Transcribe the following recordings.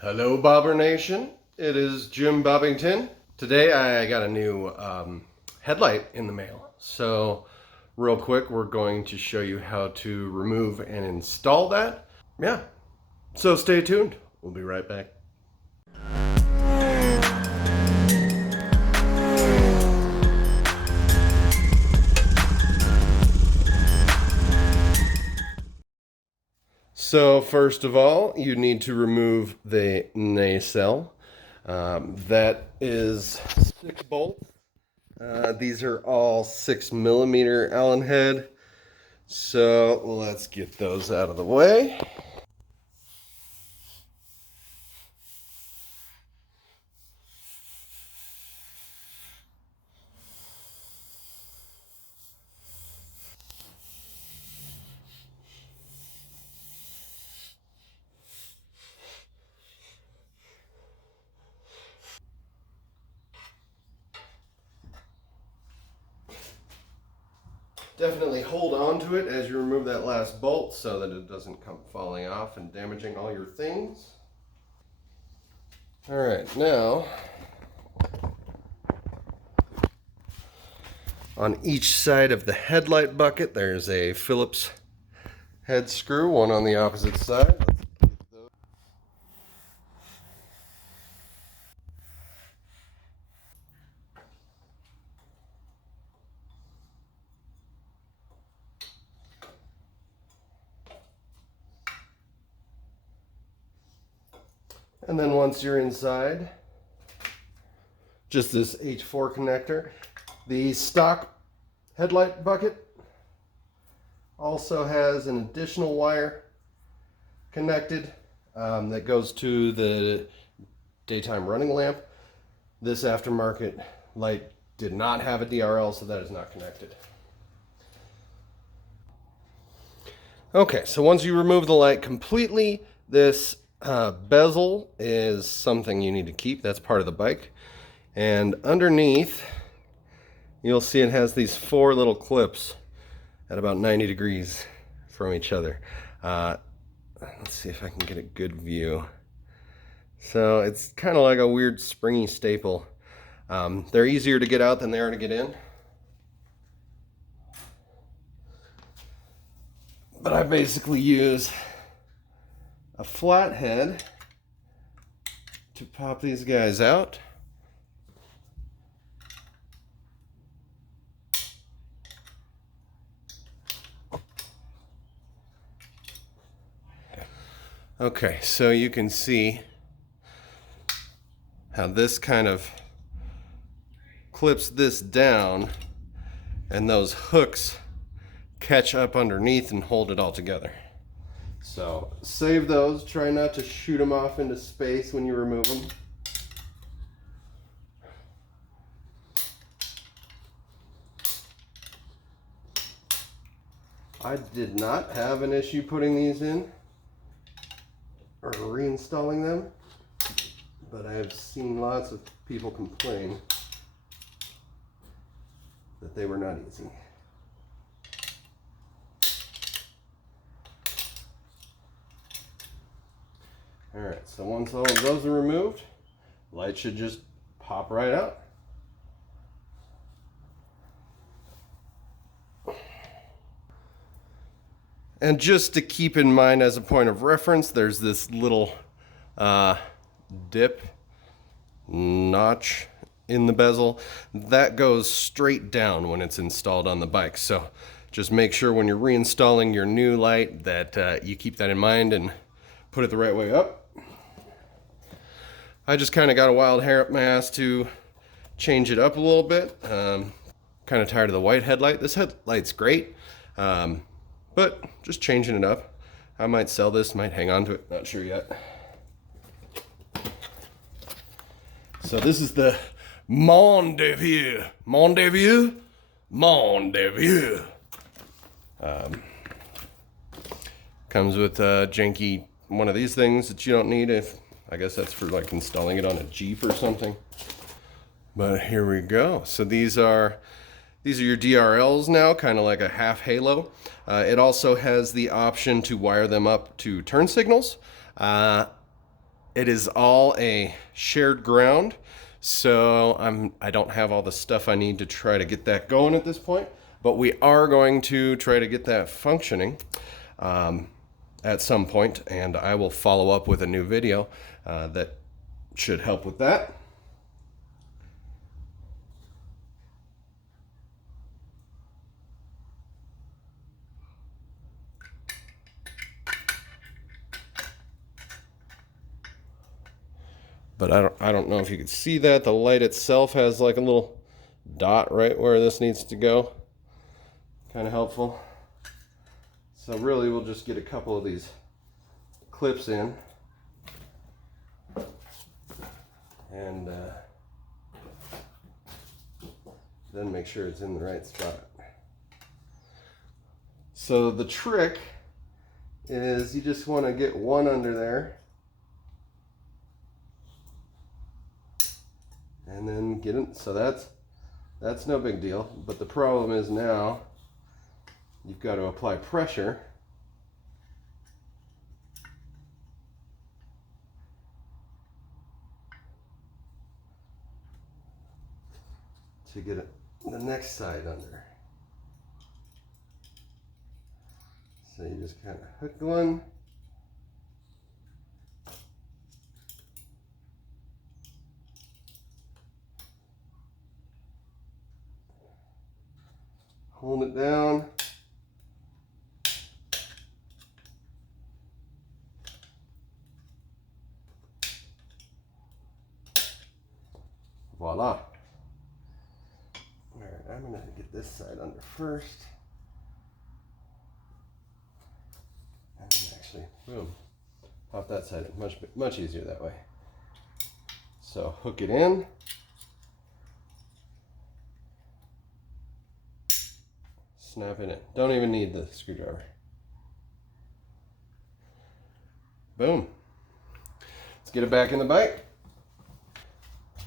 Hello, Bobber Nation. It is Jimbobbington. Today I got a new headlight in the mail. So real quick, we're going to show you how to remove and install that. Yeah, so stay tuned. We'll be right back. So first of all, you need to remove the nacelle. That is 6 bolts. These are all 6mm Allen head. So let's get those out of the way. Definitely hold on to it as you remove that last bolt so that it doesn't come falling off and damaging all your things. All right, now on each side of the headlight bucket there's a Phillips head screw, one on the opposite side. And then once you're inside, just this H4 connector. The stock headlight bucket also has an additional wire connected that goes to the daytime running lamp. This aftermarket light did not have a DRL, so that is not connected. Okay, so once you remove the light completely, this bezel is something you need to keep. That's part of the bike. And underneath, you'll see it has these 4 little clips at about 90 degrees from each other. Let's see if I can get a good view. So it's kind of like a weird springy staple. They're easier to get out than they are to get in. But I basically use a flathead to pop these guys out. Okay, so you can see how this kind of clips this down and those hooks catch up underneath and hold it all together. So save those, try not to shoot them off into space when you remove them. I did not have an issue putting these in or reinstalling them, but I've seen lots of people complain that they were not easy. All right, so once all of those are removed, light should just pop right out. And just to keep in mind as a point of reference, there's this little dip notch in the bezel that goes straight down when it's installed on the bike. So just make sure when you're reinstalling your new light that you keep that in mind and put it the right way up. I just kind of got a wild hair up my ass to change it up a little bit. Kind of tired of the white headlight. This headlight's great, but just changing it up. I might sell this, might hang on to it, not sure yet. So this is the Mondeview. Comes with a janky one of these things that you don't need. I guess that's for like installing it on a Jeep or something. But here we go. So these are your DRLs now, kind of like a half halo. It also has the option to wire them up to turn signals. It is all a shared ground, so I don't have all the stuff I need to try to get that going at this point, but we are going to try to get that functioning at some point, and I will follow up with a new video that should help with that. But I don't know if you can see that. The light itself has like a little dot right where this needs to go. Kind of helpful. So really we'll just get a couple of these clips in. And then make sure it's in the right spot. So the trick is you just want to get one under there. And then get it, so that's no big deal. But the problem is now you've got to apply pressure to get it the next side under. So you just kind of hook one. Hold it down. Voila. All right, I'm going to get this side under first. And then actually, boom, pop that side in. Much easier that way. So hook it in. Snap it in. Don't even need the screwdriver. Boom. Let's get it back in the bike.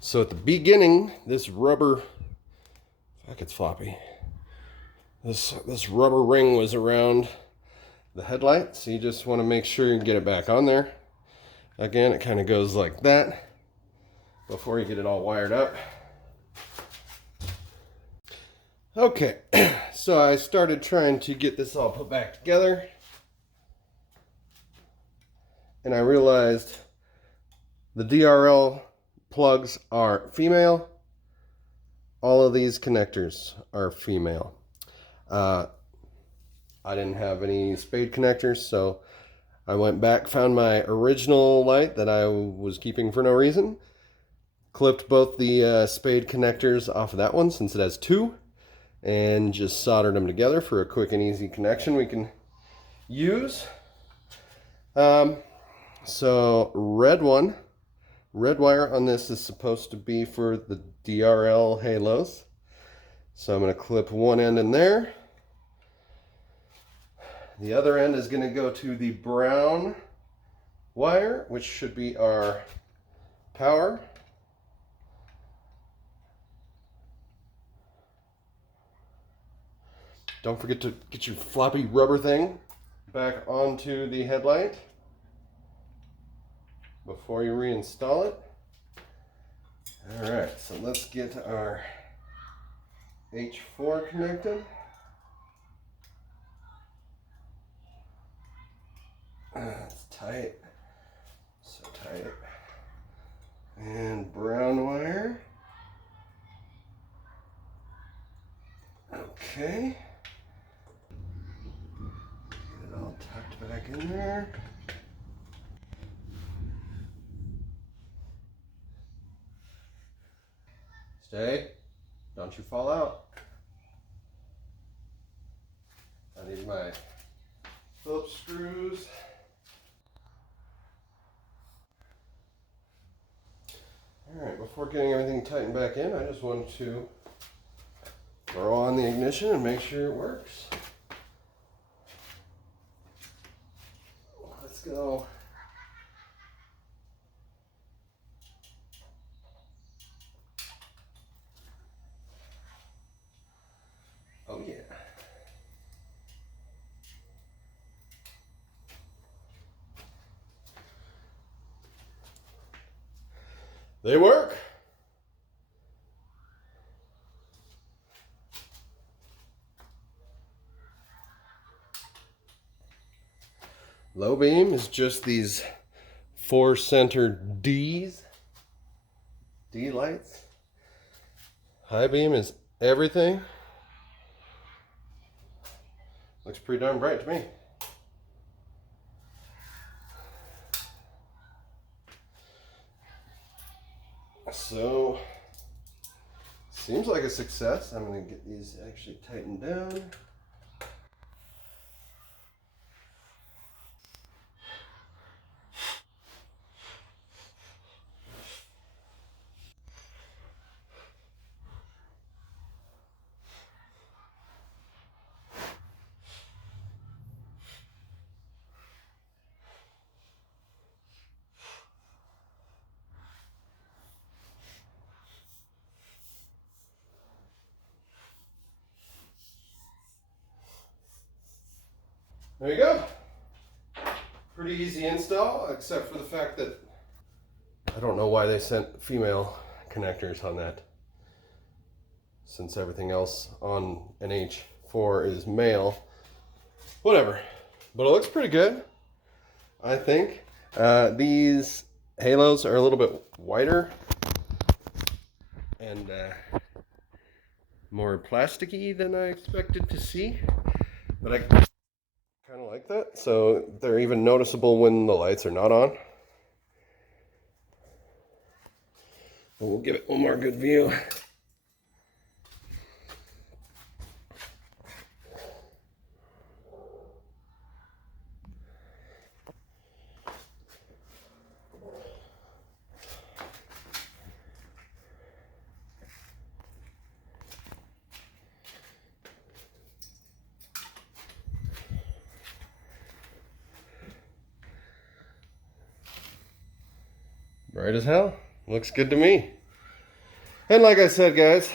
So at the beginning, this rubber, fuck, it's floppy. This rubber ring was around the headlight, so you just want to make sure you get it back on there. Again, it kind of goes like that before you get it all wired up. Okay, so I started trying to get this all put back together, and I realized the DRL plugs are female. All of these connectors are female. I didn't have any spade connectors, so I went back, found my original light that I was keeping for no reason, clipped both the spade connectors off of that one since it has two, and just soldered them together for a quick and easy connection we can use. So red wire on this is supposed to be for the DRL halos. So I'm going to clip one end in there. The other end is going to go to the brown wire, which should be our power. Don't forget to get your floppy rubber thing back onto the headlight before you reinstall it. All right, so let's get our H4 connected. It's tight, so tight. And brown wire. Okay. Get it all tucked back in there. Stay. Don't you fall out. I need my Phillips screws. Alright, before getting everything tightened back in, I just wanted to throw on the ignition and make sure it works. Let's go. Oh yeah. They work. Low beam is just these 4 center D lights. High beam is everything. Looks pretty darn bright to me. So, seems like a success. I'm going to get these actually tightened down. There you go. Pretty easy install, except for the fact that I don't know why they sent female connectors on that, since everything else on an H4 is male. Whatever. But it looks pretty good, I think. These halos are a little bit whiter and more plasticky than I expected to see. But I kind of like that. So they're even noticeable when the lights are not on. And we'll give it one more good view. Bright as hell. Looks good to me. And like I said, guys,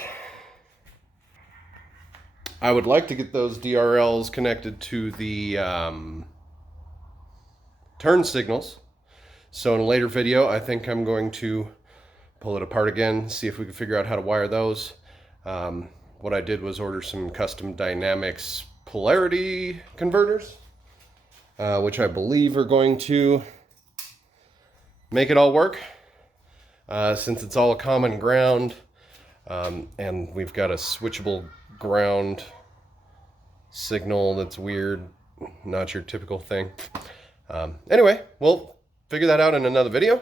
I would like to get those DRLs connected to the turn signals. So in a later video, I think I'm going to pull it apart again, see if we can figure out how to wire those. What I did was order some custom dynamics polarity converters, which I believe are going to make it all work. Since it's all common ground, and we've got a switchable ground signal that's weird, not your typical thing. Anyway, we'll figure that out in another video.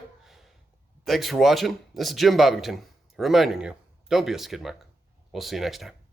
Thanks for watching. This is Jimbobbington reminding you, don't be a skid mark. We'll see you next time.